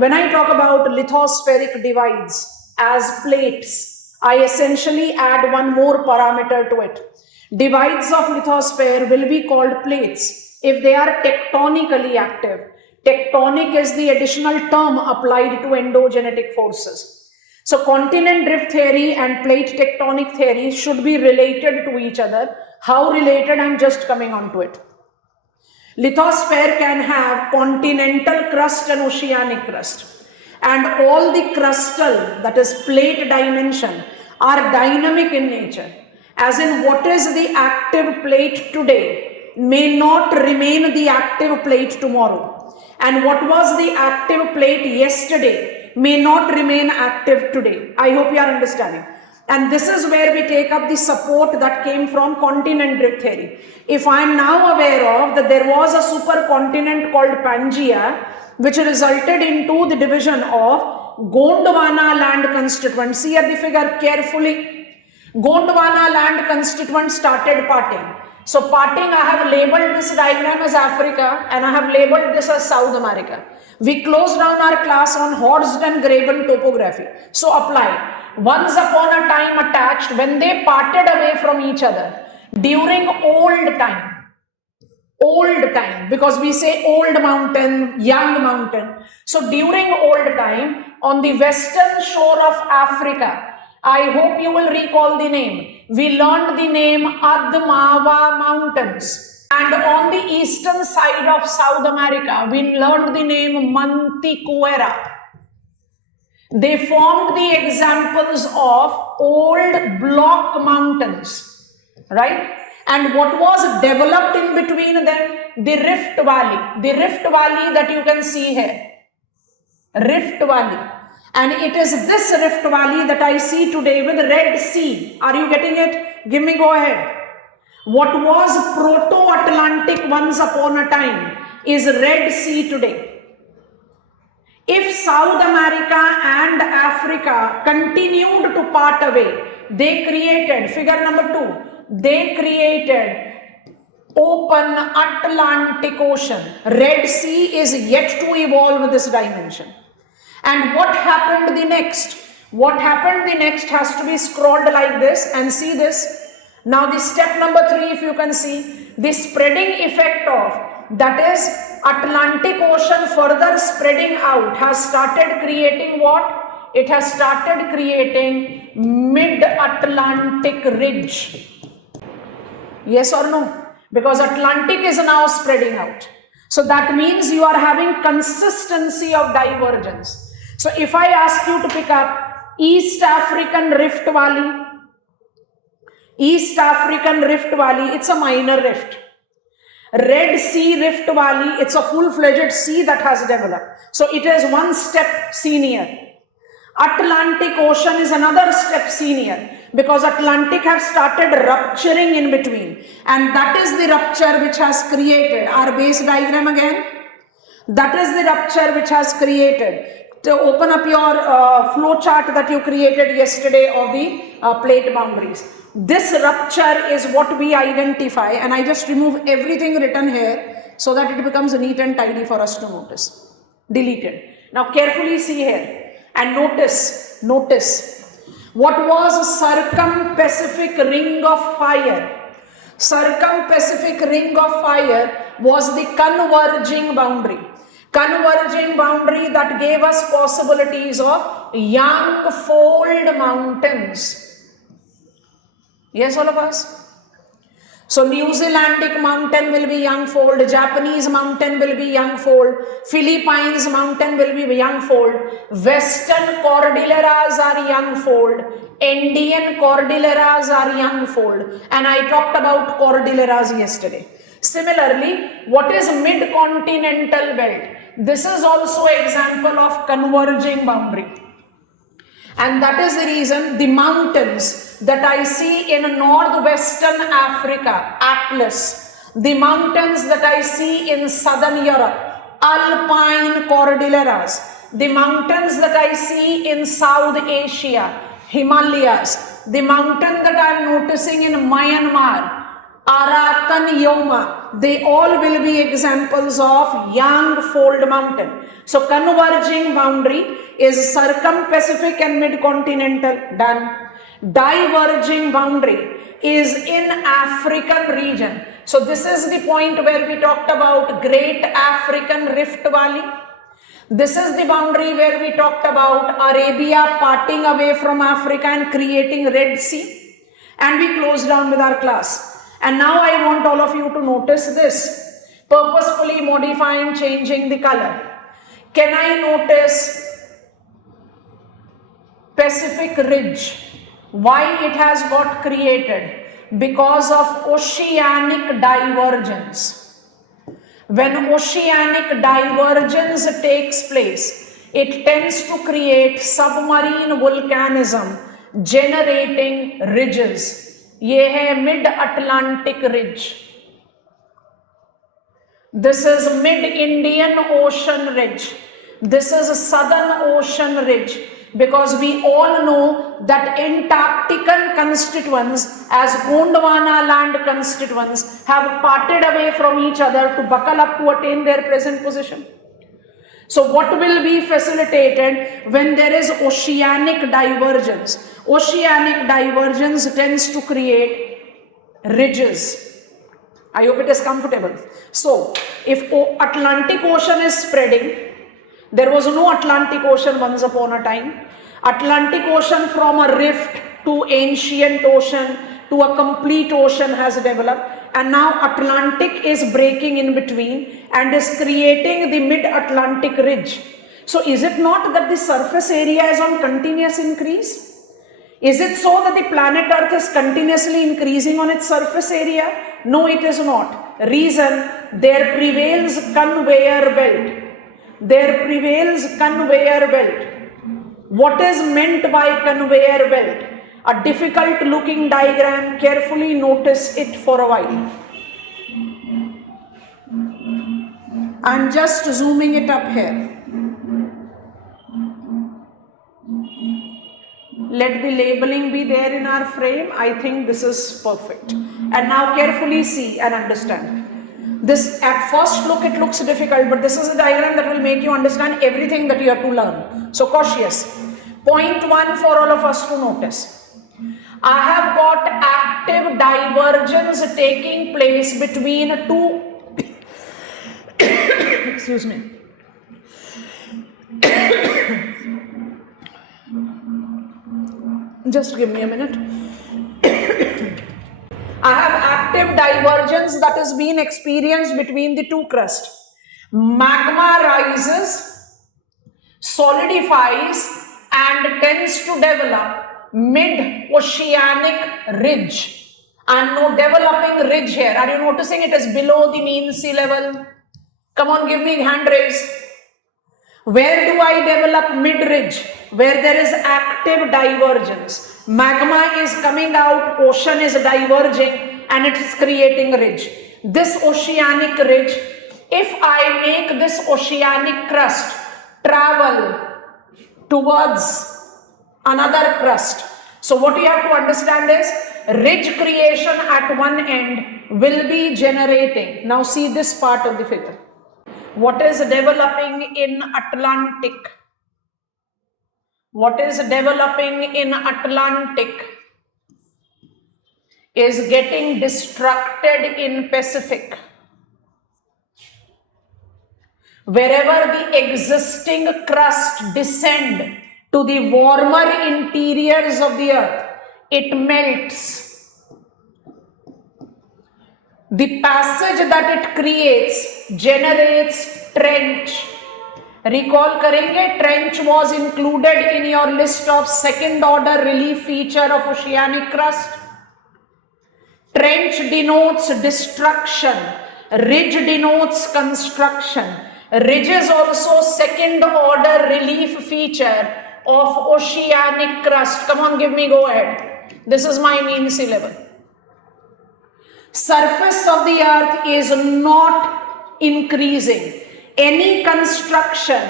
when I talk about lithospheric divides as plates, I essentially add one more parameter to it. Divides of lithosphere will be called plates if they are tectonically active. Tectonic is the additional term applied to endogenetic forces. So continent drift theory and plate tectonic theory should be related to each other. How related? I'm just coming on to it. Lithosphere can have continental crust and oceanic crust, and all the crustal, that is plate dimension, are dynamic in nature, as in what is the active plate today may not remain the active plate tomorrow, and what was the active plate yesterday may not remain active today. I hope you are understanding. And this is where we take up the support that came from continent drift theory. If I am now aware of that there was a supercontinent called Pangaea, which resulted into the division of Gondwana land constituent. See at the figure carefully. Gondwana land constituent started parting. So parting, I have labeled this diagram as Africa and I have labeled this as South America. We closed down our class on Horst and Graben topography. So apply. Once upon a time attached, when they parted away from each other during old time, because we say old mountain, young mountain. So during old time, on the western shore of Africa, I hope you will recall the name. We learned the name Admawa Mountains. And on the eastern side of South America, we learned the name Mantiqueira. They formed the examples of old block mountains, right? And what was developed in between them? The Rift Valley. The Rift Valley that you can see here. Rift Valley. And it is this Rift Valley that I see today with Red Sea. Are you getting it? Give me, go ahead. What was Proto-Atlantic once upon a time is Red Sea today. If South America and Africa continued to part away, they created, figure number 2, they created open Atlantic Ocean. Red Sea is yet to evolve this dimension. And what happened the next? What happened the next has to be scrolled like this and see this. Now the step number 3, if you can see, the spreading effect of, that is Atlantic Ocean further spreading out has started creating what? It has started creating mid-Atlantic ridge. Yes or no? Because Atlantic is now spreading out. So that means you are having consistency of divergence. So if I ask you to pick up East African Rift Valley, East African Rift Valley, it's a minor rift. Red Sea Rift Valley, it's a full-fledged sea that has developed. So it is one step senior. Atlantic Ocean is another step senior because Atlantic have started rupturing in between. And that is the rupture which has created our base diagram again. That is the rupture which has created. To open up your flow chart that you created yesterday of the plate boundaries. This rupture is what we identify, and I just remove everything written here so that it becomes neat and tidy for us to notice. Deleted. Now carefully see here and notice what was circum-Pacific ring of fire. Circum-Pacific ring of fire was the converging boundary. Converging boundary that gave us possibilities of young fold mountains. Yes, all of us? So New Zealandic mountain will be young fold, Japanese mountain will be young fold, Philippines mountain will be young fold, Western Cordilleras are young fold, Indian Cordilleras are young fold, and I talked about Cordilleras yesterday. Similarly, what is mid-continental belt? This is also an example of converging boundary. And that is the reason the mountains that I see in northwestern Africa, Atlas, the mountains that I see in southern Europe, Alpine Cordilleras, the mountains that I see in South Asia, Himalayas, the mountain that I am noticing in Myanmar, Arakan Yoma, they all will be examples of Yang fold mountain. So converging boundary is circum-Pacific and mid-continental, done. Diverging boundary is in African region. So this is the point where we talked about Great African Rift Valley. This is the boundary where we talked about Arabia parting away from Africa and creating Red Sea. And we closed down with our class. And now I want all of you to notice this. Purposefully modifying, changing the color. Can I notice Pacific Ridge? Why it has got created? Because of oceanic divergence. When oceanic divergence takes place, it tends to create submarine volcanism, generating ridges. ये है Mid-Atlantic Ridge. This is Mid-Indian Ocean Ridge. This is Southern Ocean Ridge. Because we all know that Antarctican constituents as Gondwana land constituents have parted away from each other to buckle up to attain their present position. So what will be facilitated when there is oceanic divergence? Oceanic divergence tends to create ridges. I hope it is comfortable. So if Atlantic Ocean is spreading, there was no Atlantic Ocean once upon a time. Atlantic Ocean from a rift to ancient ocean to a complete ocean has developed, and now Atlantic is breaking in between and is creating the Mid-Atlantic Ridge. So is it not that the surface area is on continuous increase? Is it so that the planet Earth is continuously increasing on its surface area? No, it is not. Reason, there prevails conveyor belt. There prevails conveyor belt. What is meant by conveyor belt? A difficult looking diagram. Carefully notice it for a while. I'm just zooming it up here. Let the labeling be there in our frame. I think this is perfect. And now carefully see and understand. This at first look it looks difficult, but this is a diagram that will make you understand everything that you have to learn. So cautious. Point one for all of us to notice. I have got active divergence taking place between two excuse me. Just give me a minute. I have active divergence that is being experienced between the two crusts. Magma rises, solidifies, and tends to develop mid-oceanic ridge. And no developing ridge here. Are you noticing it is below the mean sea level? Come on, give me hand raise. Where do I develop mid-ridge? Where there is active divergence. Magma is coming out, ocean is diverging, and it is creating ridge. This oceanic ridge, if I make this oceanic crust travel towards another crust. So what you have to understand is, ridge creation at one end will be generating. Now see this part of the figure. What is developing in Atlantic? What is developing in Atlantic is getting destructed in Pacific. Wherever the existing crust descend to the warmer interiors of the earth, it melts. The passage that it creates generates trench. Recall करेंगे, trench was included in your list of second order relief feature of oceanic crust. Trench denotes destruction, ridge denotes construction. Ridge is also second order relief feature of oceanic crust. Come on, give me go ahead. This is my mean sea level. Surface of the earth is not increasing. Any construction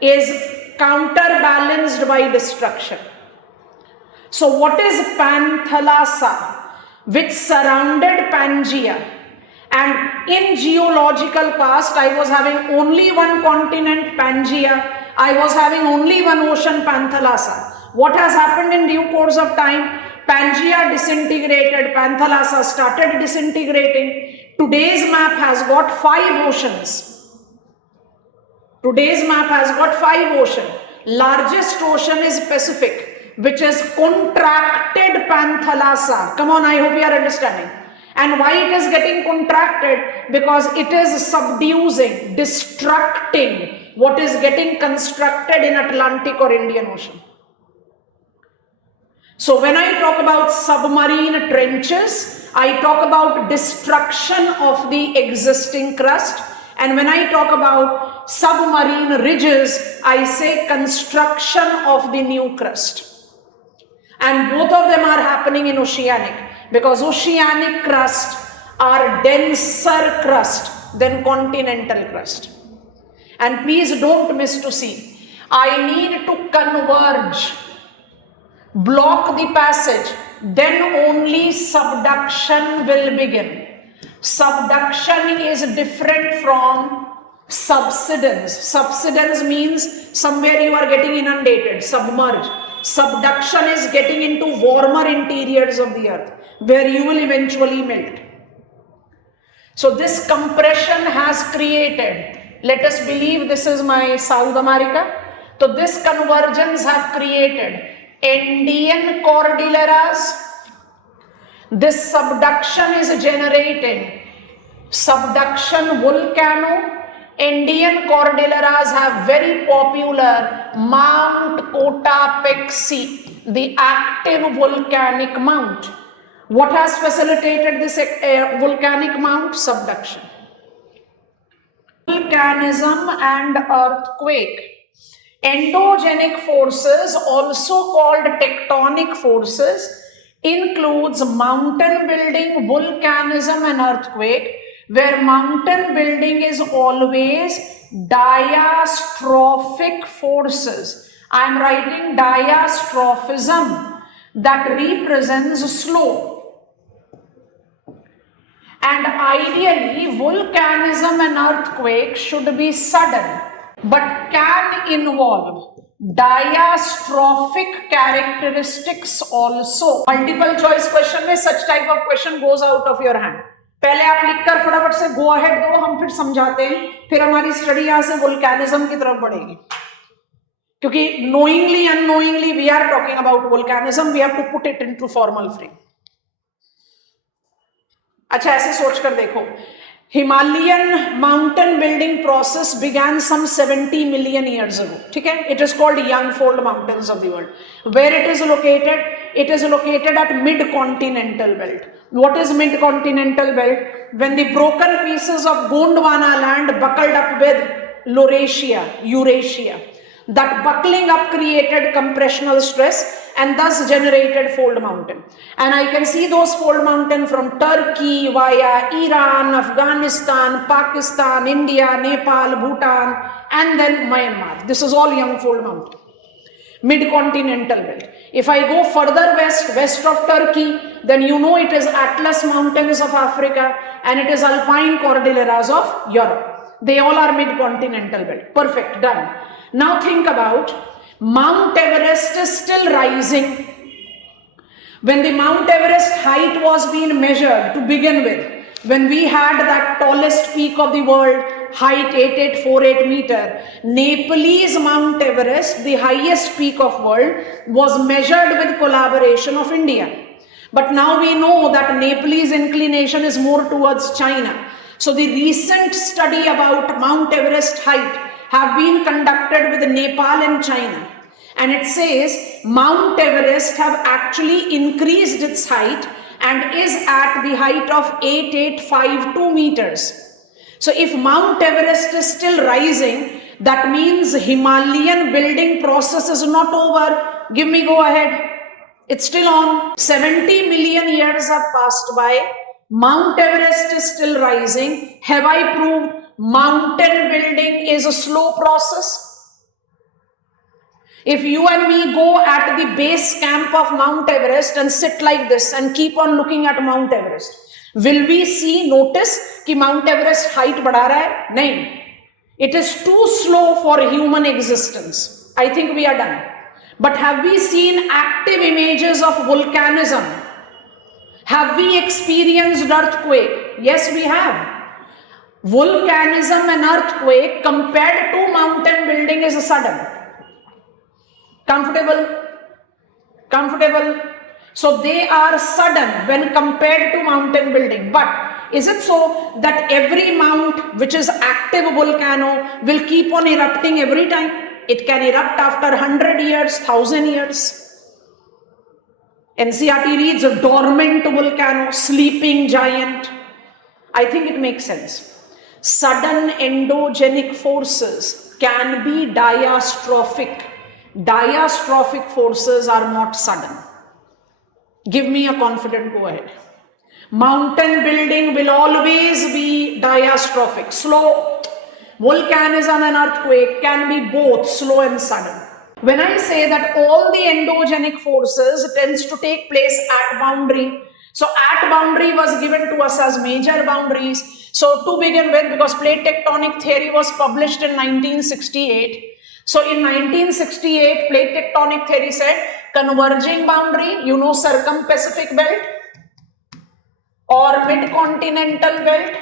is counterbalanced by destruction. So what is Panthalassa, which surrounded Pangaea And in geological past, I was having only one continent, Pangaea. I was having only one ocean, Panthalassa. What has happened in due course of time? Pangaea disintegrated, Panthalassa started disintegrating. Today's map has got 5 oceans. Today's map has got 5 oceans. Largest ocean is Pacific, which is contracted Panthalassa. Come on, I hope you are understanding. And why it is getting contracted? Because it is subduing, destructing what is getting constructed in Atlantic or Indian Ocean. So when I talk about submarine trenches, I talk about destruction of the existing crust. And when I talk about submarine ridges, I say construction of the new crust. And both of them are happening in oceanic, because oceanic crust are denser crust than continental crust. And please don't miss to see, I need to converge, block the passage, then only subduction will begin. Subduction is different from subsidence. Subsidence means somewhere you are getting inundated, submerged. Subduction is getting into warmer interiors of the earth, where you will eventually melt. So this compression has created, let us believe this is my South America. So this convergence have created Andean cordilleras. This subduction is generating subduction volcano. Andean cordilleras have very popular Mount Cotopaxi, the active volcanic mount. What has facilitated this volcanic mount? Subduction. Volcanism and earthquake. Endogenic forces, also called tectonic forces, includes mountain building, volcanism and earthquake, where mountain building is always diastrophic forces. I am writing diastrophism, that represents slope. And ideally, volcanism and earthquake should be sudden, but can involve diastrophic characteristics also. Multiple choice question में such type of question goes out of your hand. पहले आप लिखकर फटाफट से go ahead दो, हम फिर समझाते हैं, फिर हमारी स्टडी यहाँ से volcanism की तरफ बढ़ेगी. क्योंकि knowingly, unknowingly we are talking about volcanism, we have to put it into formal frame. अच्छा ऐसे सोच कर देखो, Himalayan mountain building process began some 70 million years ago. ठीक है? It is called Youngfold Mountains of the world. Where it is located? It is located at mid-continental belt. What is mid-continental belt? When the broken pieces of Gondwana land buckled up with Eurasia. That buckling up created compressional stress and thus generated fold mountain. And I can see those fold mountain from Turkey via Iran, Afghanistan, Pakistan, India, Nepal, Bhutan, and then Myanmar. This is all young fold mountain. Mid-continental belt. If I go further west of Turkey, then you know it is Atlas Mountains of Africa and it is Alpine Cordilleras of Europe. They all are mid-continental belt. Perfect, done. Now think about Mount Everest is still rising. When the Mount Everest height was being measured to begin with, when we had that tallest peak of the world, height 8848 meter, Nepalese Mount Everest, the highest peak of world, was measured with collaboration of India. But now we know that Nepalese inclination is more towards China. So the recent study about Mount Everest height have been conducted with Nepal and China. And it says Mount Everest have actually increased its height and is at the height of 8852 meters. So if Mount Everest is still rising, that means Himalayan building process is not over. Give me go ahead. It's still on. 70 million years have passed by. Mount Everest is still rising. Have I proved mountain building is a slow process? If you and me go at the base camp of Mount Everest and sit like this and keep on looking at Mount Everest, Will we see, notice कि mount Everest height बढ़ा रहा है? नहीं. It is too slow for human existence. I think we are done. But have we seen active images of volcanism? Have we experienced earthquake? Yes, we have. Volcanism and earthquake compared to mountain building is sudden. Comfortable? Comfortable? So they are sudden when compared to mountain building. But is it so that every mount which is active volcano will keep on erupting every time? It can erupt after 100 years, 1000 years. NCERT reads a dormant volcano, sleeping giant. I think it makes sense. Sudden endogenic forces can be diastrophic. Diastrophic forces are not sudden. Give me a confident go ahead. Mountain building will always be diastrophic, slow. Volcanism and earthquake can be both slow and sudden. When I say that all the endogenic forces tends to take place at boundary, so at boundary was given to us as major boundaries. So to begin with, because plate tectonic theory was published in 1968, so in 1968, plate tectonic theory said converging boundary, you know, circum-Pacific belt or mid-continental belt,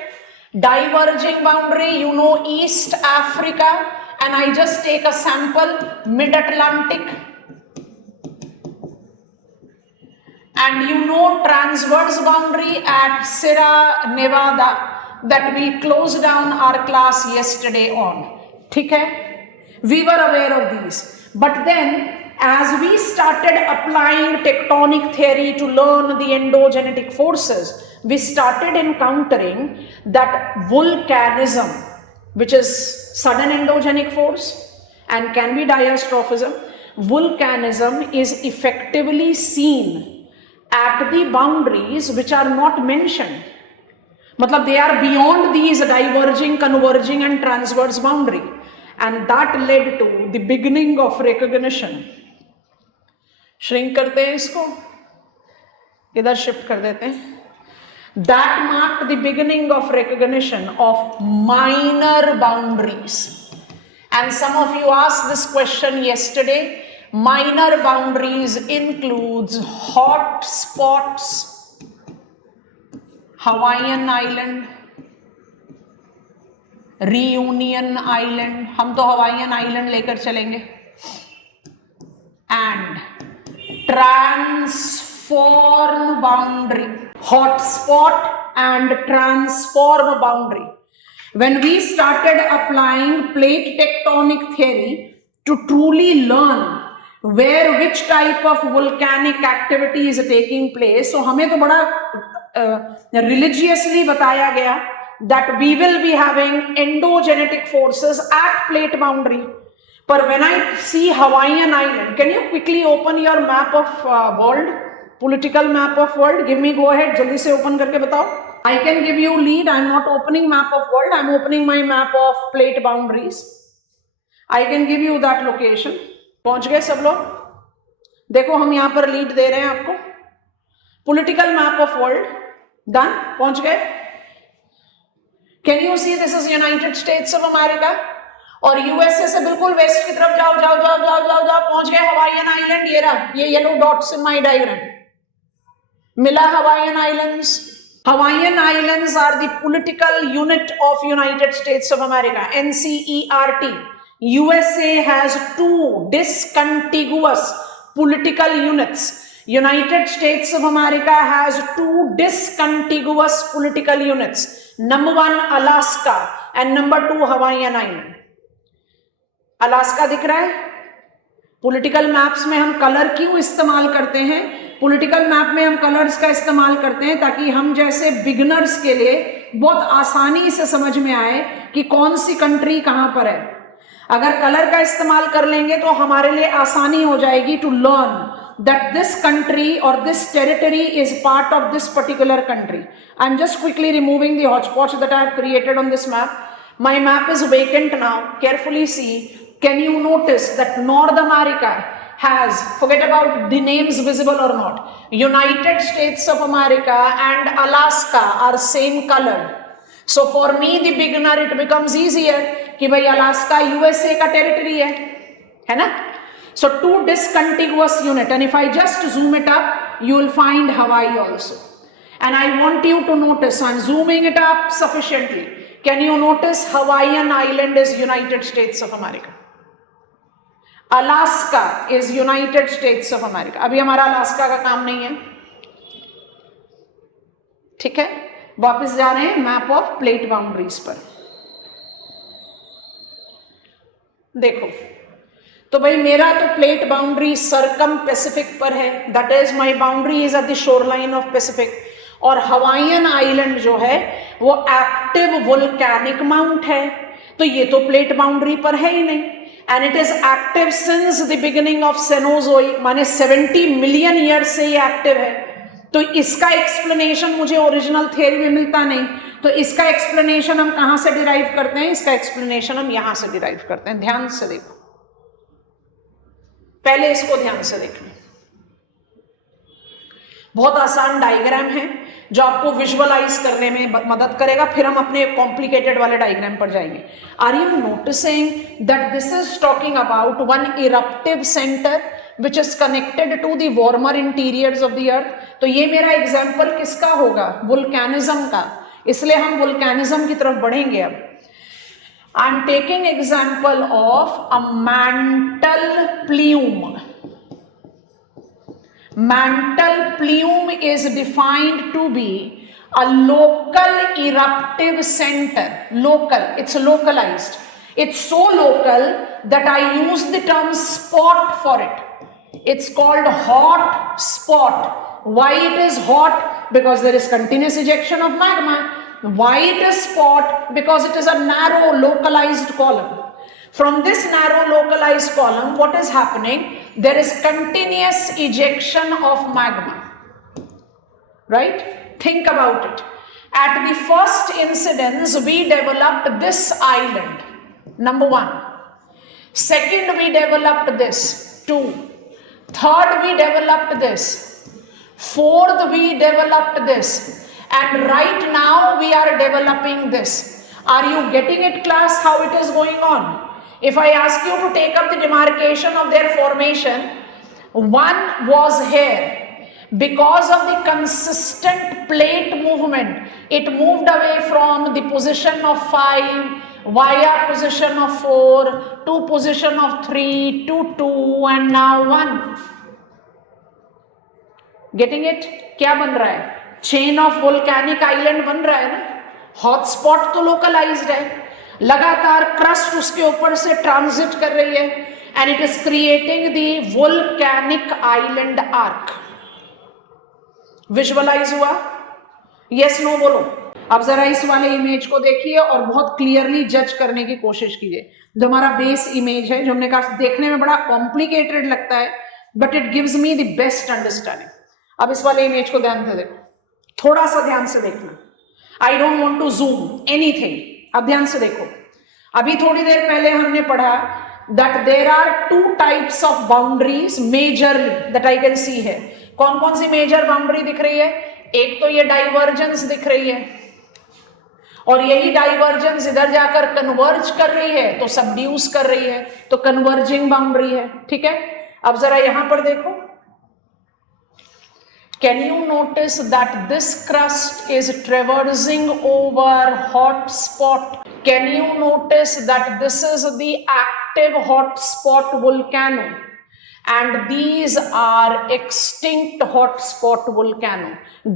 diverging boundary, you know, East Africa, and I just take a sample, mid-Atlantic, and you know, transverse boundary at Sierra Nevada that we closed down our class yesterday on. ठीक है? We were aware of these, but then as we started applying tectonic theory to learn the endogenetic forces, we started encountering that volcanism, which is sudden endogenic force and can be diastrophism, volcanism is effectively seen at the boundaries which are not mentioned. Matlab they are beyond these diverging, converging and transverse boundary. And that led to the beginning of recognition. Shrink करते हैं इसको, इधर shift कर देते हैं. That marked the beginning of recognition of minor boundaries. And some of you asked this question yesterday. Minor boundaries includes hot spots, Hawaiian Island, Reunion Island, हम तो Hawaiian island लेकर चलेंगे, and transform boundary, hot spot and transform boundary. When we started applying plate tectonic theory to truly learn where which type of volcanic activity is taking place, so हमें तो बड़ा religiously बताया गया that we will be having endogenetic forces at plate boundary. But when I see Hawaiian Island, can you quickly open your map of world, political map of world? Give me, go ahead, जल्दी से open करके बताओ. I can give you lead. I am not opening map of world. I am opening my map of plate boundaries. I can give you that location. पहुंच गए सब लोग? देखो हम यहाँ पर लीड दे रहे हैं आपको. Political map of world. Done? पहुंच गए? Can you see this is United States of America? और यूएसए से बिल्कुल वेस्ट की तरफ जाओ जाओ जाओ जाओ जाओ जाओ, पहुंच गए हवाईयन आइलैंड. ये रहा, ये yellow dots in my diagram. मिला Hawaiian islands. Hawaiian Islands are the political unit of United States of America, NCERT. USA has two discontiguous political units. United States of America has two discontiguous political units. Number one, Alaska, and number two, Hawaiian Island. Alaska दिख रहा है? Political maps में हम colour क्यों इस्तेमाल करते हैं? Political map में हम कलर्स का इस्तेमाल करते हैं ताकि हम जैसे बिगनर्स के लिए बहुत आसानी से समझ में आए कि कौन सी कंट्री कहां पर है. अगर कलर का इस्तेमाल कर लेंगे तो हमारे लिए आसानी हो जाएगी to learn that this country और this territory is part of this particular country. I am just quickly removing the hotspots that I have created on this map. My map is vacant now. Carefully see. Can you notice that North America has, forget about the names visible or not, United States of America and Alaska are same colored. So for me the beginner it becomes easier कि भाई Alaska USA का territory है ना? So two discontiguous unit, and if I just zoom it up, you will find Hawaii also. And I want you to notice, I'm zooming it up sufficiently. Can you notice Hawaiian island is United States of America? Alaska is United states of America. अभी हमारा Alaska का काम नहीं है, ठीक है. वापस जा रहे हैं मैप ऑफ प्लेट बाउंड्रीज पर. देखो तो भाई मेरा तो प्लेट बाउंड्री सरकम पैसिफिक पर है, that is my boundary is at the shore line of Pacific. और हवाईयन आइलैंड जो है वो एक्टिव वोल्केनिक माउंट है, तो ये तो प्लेट बाउंड्री पर है ही नहीं. And it is active since the beginning of Cenozoic, माने 70 मिलियन ईयर से ये एक्टिव है. तो इसका एक्सप्लेनेशन मुझे ओरिजिनल थ्योरी में मिलता नहीं, तो इसका एक्सप्लेनेशन हम कहां से डिराइव करते हैं? इसका एक्सप्लेनेशन हम यहां से डिराइव करते हैं. ध्यान से देखो, पहले इसको ध्यान से देखना. बहुत आसान डायग्राम है जो आपको विजुअलाइज करने में मदद करेगा, फिर हम अपने कॉम्प्लिकेटेड वाले डायग्राम पर जाएंगे. Are you noticing that this is talking about one eruptive centre which is connected to the warmer interiors of the earth. तो ये मेरा एग्जाम्पल किसका होगा? वुल्केनिज्म का. इसलिए हम वुल्केनिज्म की तरफ बढ़ेंगे. अब I am taking example of a mantle plume. Mantle plume is defined to be a local eruptive center. Local, it's localized. It's so local that I use the term spot for it. It's called hot spot. Why it is hot? Because there is continuous ejection of magma. Why it is spot? Because it is a narrow localized column. From this narrow localized column, what is happening? There is continuous ejection of magma, right? Think about it. At the first incidence, we developed this island, number 1. Second, we developed this, 2. Third, we developed this. Fourth, we developed this. And right now, we are developing this. Are you getting it, class, how it is going on? If I ask you to take up the demarcation of their formation, one was here. Because of the consistent plate movement, it moved away from the position of 5 via position of 4 to position of 3 to 2 and now 1. Getting it? क्या बन रहा है? Chain of volcanic island बन रहा है ना. Hotspot तो localised है, लगातार क्रस्ट उसके ऊपर से ट्रांजिट कर रही है, and it is creating the volcanic island arc. Visualise हुआ? यस नो बोलो. अब जरा इस वाले इमेज को देखिए और बहुत क्लियरली जज करने की कोशिश कीजिए. जो हमारा बेस इमेज है, जो हमने कहा देखने में बड़ा कॉम्प्लिकेटेड लगता है, but it gives me the best understanding. अब इस वाले इमेज को ध्यान से देखो, थोड़ा सा ध्यान से देखना. I don't want to zoom anything. अब ध्यान से देखो. अभी थोड़ी देर पहले हमने पढ़ा that there are 2 types of boundaries majorly that I can see है. कौन कौन सी मेजर बाउंड्री दिख रही है? एक तो ये डाइवर्जेंस दिख रही है, और यही डाइवर्जेंस इधर जाकर कन्वर्ज कर रही है तो सबड्यूस कर रही है, तो कन्वर्जिंग बाउंड्री है. ठीक है. अब जरा यहां पर देखो. Can you notice that this crust is traversing over hot spot? Can you notice that this is the active hot spot volcano and these are extinct hot spot volcano?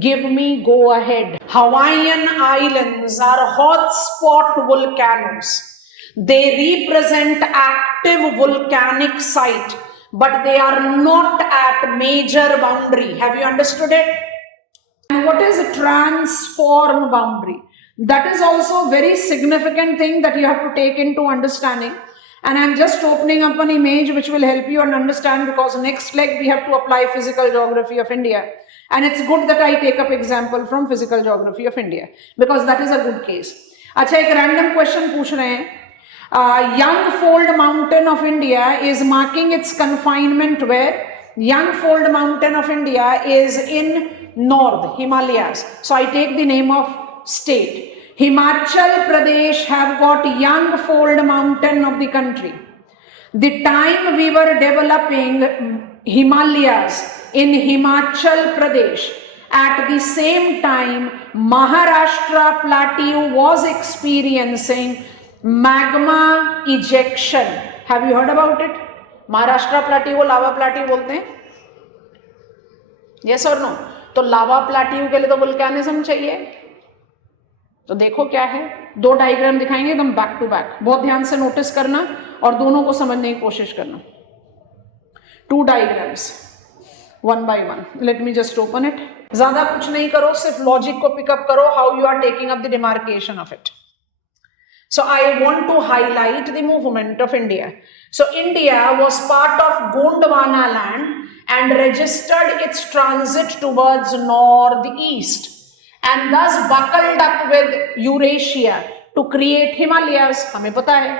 Give me go ahead. Hawaiian Islands are hot spot volcanoes. They represent active volcanic site, but they are not at major boundary. Have you understood it? And what is a transform boundary? That is also a very significant thing that you have to take into understanding. And I'm just opening up an image which will help you understand, because next leg we have to apply physical geography of India. And it's good that I take up example from physical geography of India, because that is a good case. अच्छा, एक random question पूछ रहे हैं. Young Fold Mountain of India is marking its confinement where? Young Fold Mountain of India is in north, Himalayas. So I take the name of state. Himachal Pradesh have got Young Fold Mountain of the country. The time we were developing Himalayas in Himachal Pradesh, at the same time Maharashtra plateau was experiencing magma ejection. Have you heard about it? Maharashtra प्लाटीव को लावा प्लाटीव बोलते हैं, yes और no? तो लावा प्लाटीव के लिए तो volcanism चाहिए. तो देखो क्या है, दो डायग्राम दिखाएंगे एकदम बैक टू बैक, बहुत ध्यान से नोटिस करना और दोनों को समझने की कोशिश करना. Two diagrams one by one. Let me just open it. ज्यादा कुछ नहीं करो, सिर्फ लॉजिक को पिकअप करो, how you are taking up the demarcation of it. So I want to highlight the movement of India. So India was part of Gondwana land and registered its transit towards northeast and thus buckled up with Eurasia to create Himalayas. हमें पता है.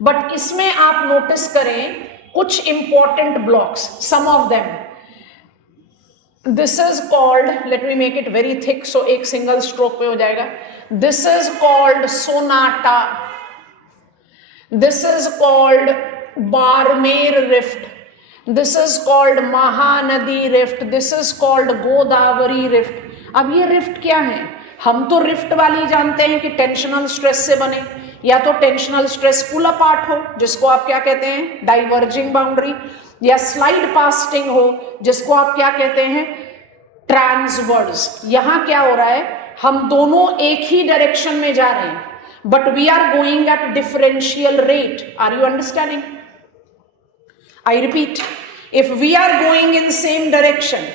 But इसमें आप notice करें कुछ important blocks, some of them. This is called, let me make it very thick so एक single stroke पे हो जाएगा. This is called Sonata. This is called Barmer Rift. This is called Mahanadi Rift. This is called Godavari Rift. अब ये rift क्या है? हम तो रिफ्ट वाली जानते हैं कि टेंशनल स्ट्रेस से बने, या तो टेंशनल स्ट्रेस पुल अपार्ट हो जिसको आप क्या कहते हैं? डाइवर्जिंग बाउंड्री, या स्लाइड पास्टिंग हो जिसको आप क्या कहते हैं? ट्रांसवर्स. यहां क्या हो रहा है? हम दोनों एक ही डायरेक्शन में जा रहे हैं, but we are going at differential rate. Are you understanding? I repeat, if we are going in same direction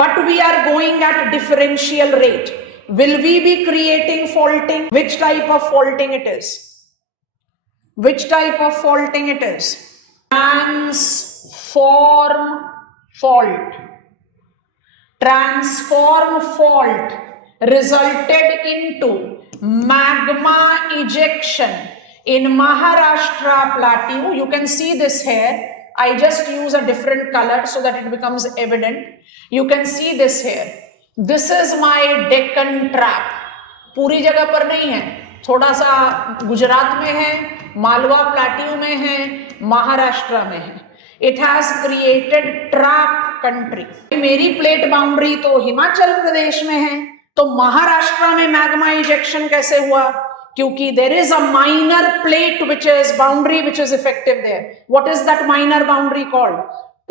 but we are going at differential rate, will we be creating faulting? Which type of faulting it is? Which type of faulting it is? Transform fault. Transform fault resulted into magma ejection in Maharashtra plateau. You can see this here. I just use a different color so that it becomes evident. You can see this here. This is my Deccan trap. पूरी जगह पर नहीं है, थोड़ा सा गुजरात में है, Malwa plateau में है, महाराष्ट्र में है. It has created trap country. मेरी प्लेट बाउंड्री तो हिमाचल प्रदेश में है, तो महाराष्ट्र में मैग्मा इजेक्शन कैसे हुआ? क्योंकि there is a minor plate which is boundary which is effective there. What is that minor boundary called?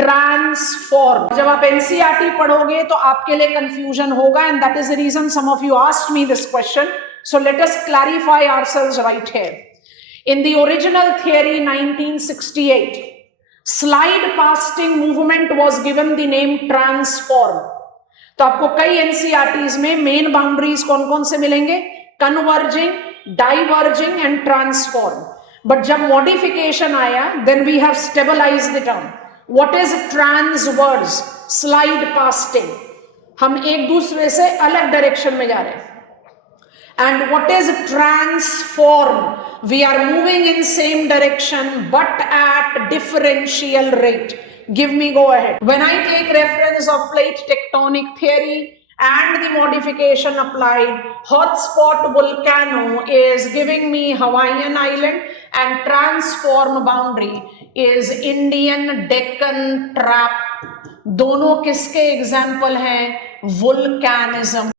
Transform. जब आप NCERT पढ़ोगे तो आपके लिए confusion होगा, and that is the reason some of you asked me this question. So let us clarify ourselves right here. In the original theory 1968, slide pasting movement was given the name transform. तो आपको कई NCERTs में main boundaries कौन कौन से मिलेंगे? Converging, diverging and transform. But जब modification आया, then we have stabilized the term. What is transverse? Slide pasting. हम एक दूसरे से अलग डायरेक्शन में जा रहे हैं. And what is transform? We are moving in same direction but at differential rate. Give me go ahead. When I take reference of plate tectonic theory and the modification applied, hotspot volcano is giving me Hawaiian island and transform boundary is Indian Deccan trap. दोनों किसके example हैं? वुल्केनिज्म.